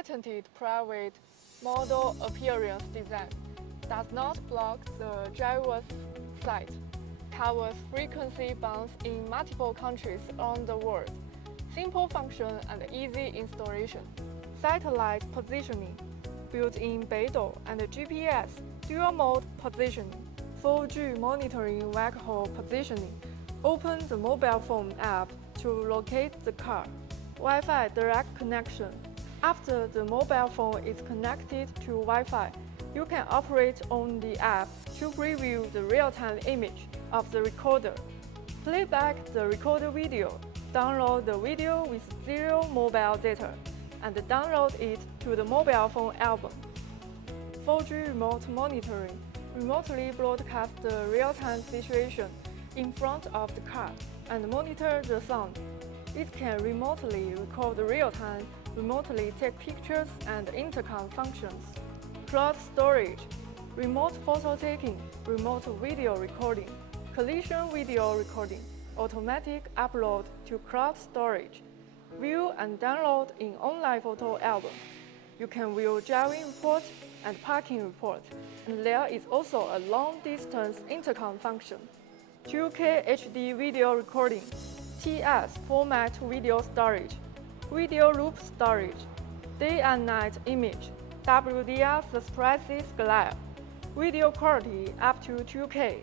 patented private model appearance design does not block the driver's sight, covers frequency bands in multiple countries around the world, simple function and easy installation, satellite positioning, built-in Beidou and GPS dual-mode positioning, 4G monitoring vehicle positioning, open the mobile phone app to locate the car, Wi-Fi direct connection. After the mobile phone is connected to Wi-Fi, you can operate on the app to preview the real-time image of the recorder, playback the recorded video, download the video with zero mobile data, and download it to the mobile phone album. 4G remote monitoring remotely broadcast the real-time situation in front of the car and monitor the sound. It can remotely record real-time, remotely take pictures and intercom functions. Cloud storage, remote photo taking, remote video recording, collision video recording, automatic upload to cloud storage, view and download in online photo album. You can view driving report and parking report, and there is also a long-distance intercom function. 2K HD video recording, TS format video storage, video loop storage, day and night image, WDR suppresses glare, video quality up to 2K.